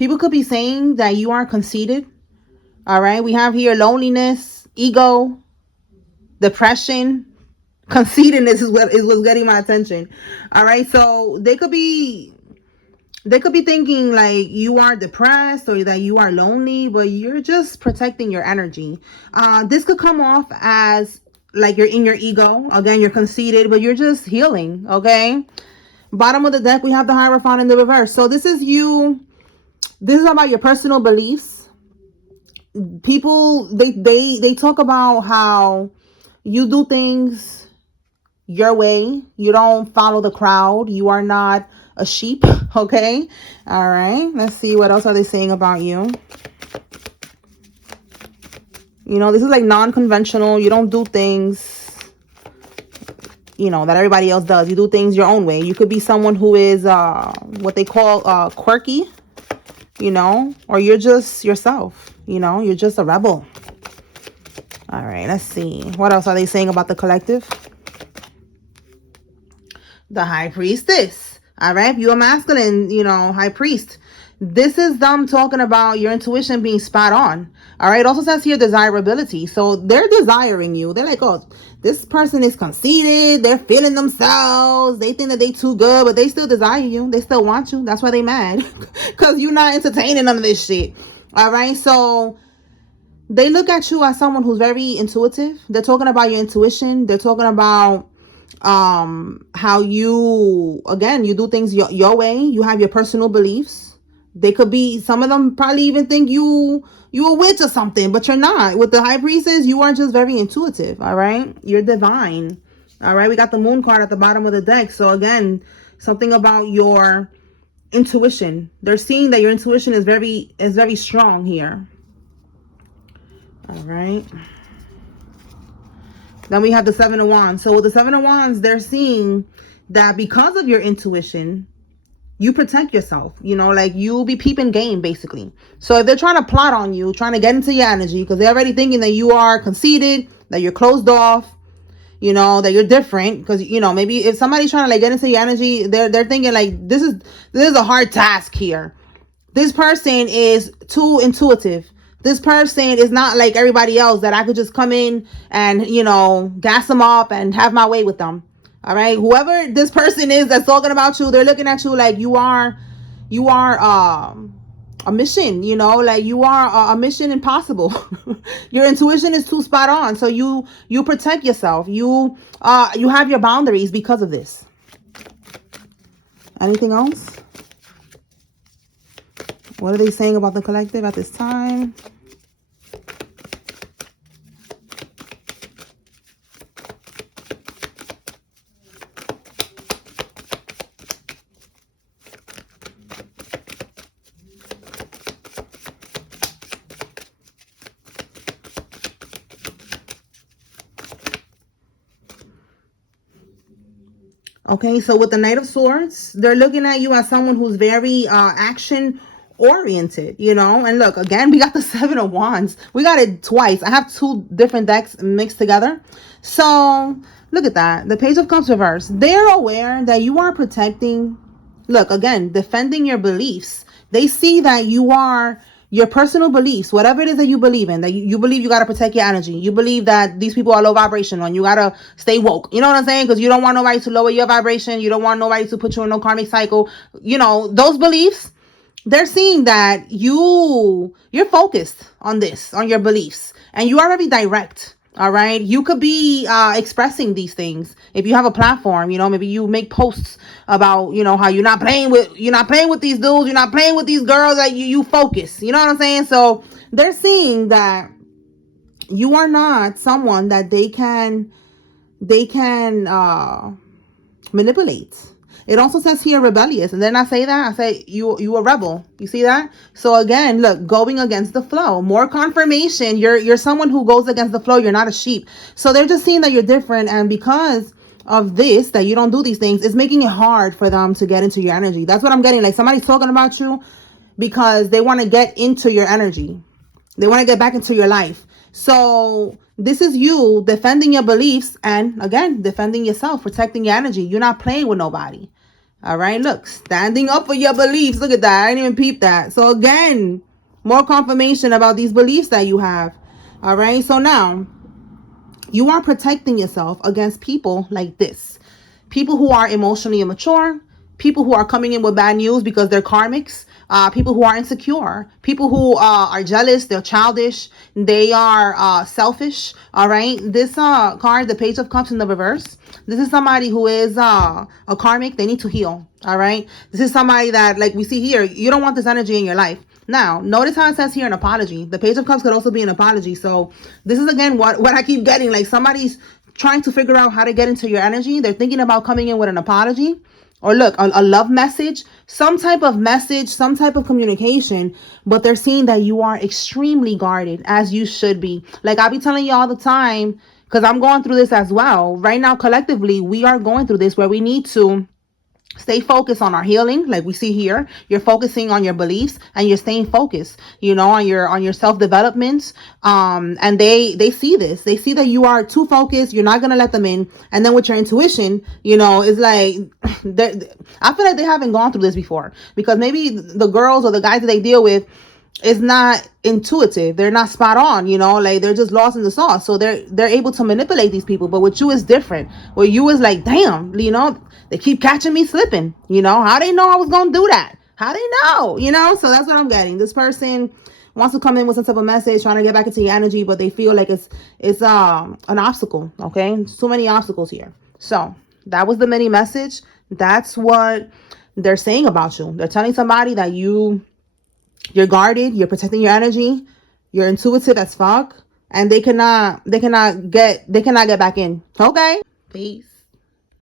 People could be saying that you are conceited. All right. We have here loneliness, ego, depression, conceitedness is what's getting my attention. All right. So they could be thinking like you are depressed or that you are lonely, but you're just protecting your energy. This could come off as like you're in your ego. Again, you're conceited, but you're just healing. Okay. Bottom of the deck, we have the Hierophant in the reverse. So this is you. This is about your personal beliefs. People, they talk about how you do things your way. You don't follow the crowd. You are not a sheep. Okay. All right. Let's see. What else are they saying about you? This is like non-conventional. You don't do things, that everybody else does. You do things your own way. You could be someone who is what they call quirky, or you're just yourself. You're just a rebel. All right. Let's see. What else are they saying about the collective? The High Priestess. All right. You're masculine, High Priest. This is them talking about your intuition being spot on. All right. It also says here desirability. So they're desiring you. They're like, oh, this person is conceited. They're feeling themselves. They think that they too good, but they still desire you. They still want you. That's why they mad. Because you're not entertaining none of this shit. All right. So they look at you as someone who's very intuitive. They're talking about your intuition. They're talking about how you do things your way. You have your personal beliefs. They could be, some of them probably even think you a witch or something, but you're not. With the High Priestess, you are just very intuitive. All right. You're divine. All right. We got the Moon card at the bottom of the deck. So again, something about your intuition. They're seeing that your intuition is very strong here. All right. Then we have the Seven of Wands. So with the Seven of Wands, they're seeing that because of your intuition, you protect yourself. Like you'll be peeping game, basically. So if they're trying to plot on you, trying to get into your energy, because they're already thinking that you are conceited, that you're closed off, that you're different. Because, maybe if somebody's trying to like get into your energy, they're thinking like, this is a hard task here. This person is too intuitive. This person is not like everybody else that I could just come in and, gas them up and have my way with them. All right. Whoever this person is that's talking about you, they're looking at you like you are a mission, like you are a mission impossible. Your intuition is too spot on. So you protect yourself. You have your boundaries because of this. Anything else? What are they saying about the collective at this time? Okay, so with the Knight of Swords, they're looking at you as someone who's very action oriented, and look, again, we got the Seven of Wands. We got it twice. I have two different decks mixed together. So look at that. The Page of Cups reverse. They're aware that you are protecting, look, again, defending your beliefs. They see that you are your personal beliefs, whatever it is that you believe in, that you believe you got to protect your energy. You believe that these people are low vibrational and you got to stay woke. You know what I'm saying? Because you don't want nobody to lower your vibration. You don't want nobody to put you in no karmic cycle. Those beliefs, they're seeing that you're focused on this, on your beliefs, and you are very direct. All right. You could be expressing these things. If you have a platform, maybe you make posts about, how you're not playing with these dudes. You're not playing with these girls. That you focus. You know what I'm saying? So they're seeing that you are not someone that they can manipulate. It also says here rebellious. And then I say that, I say you a rebel. You see that? So again, look, going against the flow. More confirmation. You're someone who goes against the flow. You're not a sheep. So they're just seeing that you're different. And because of this, that you don't do these things, it's making it hard for them to get into your energy. That's what I'm getting. Like somebody's talking about you because they want to get into your energy. They want to get back into your life. So this is you defending your beliefs and, again, defending yourself, protecting your energy. You're not playing with nobody. All right, look, standing up for your beliefs. Look at that. I didn't even peep that. So again, more confirmation about these beliefs that you have. All right, so now you are protecting yourself against people like this. People who are emotionally immature, people who are coming in with bad news because they're karmics, people who are insecure, people who are jealous, they're childish, they are selfish. All right, this card, the Page of Cups in the reverse, this is somebody who is a karmic. They need to heal. All right, this is somebody that, like we see here, you don't want this energy in your life. Now, notice how it says here an apology. The Page of Cups could also be an apology. So this is, again, what I keep getting. Like, somebody's trying to figure out how to get into your energy. They're thinking about coming in with an apology, or look, a love message, some type of message, some type of communication. But they're seeing that you are extremely guarded, as you should be. Like, I be telling you all the time, because I'm going through this as well. Right now, collectively, we are going through this where we need to stay focused on our healing. Like we see here, you're focusing on your beliefs and you're staying focused, on your self-development. And they see this. They see that you are too focused. You're not going to let them in. And then with your intuition, it's like, I feel like they haven't gone through this before, because maybe the girls or the guys that they deal with is not intuitive. They're not spot on, like they're just lost in the sauce. So they're able to manipulate these people. But with you is different. Where you is like, damn, they keep catching me slipping. How they know I was gonna do that? How they know? So that's what I'm getting. This person wants to come in with some type of message, trying to get back into your energy, but they feel like it's an obstacle. Okay, there's too many obstacles here. So that was the mini message. That's what they're saying about you. They're telling somebody that you're guarded, you're protecting your energy, you're intuitive as fuck, and they cannot get back in. Okay? Peace.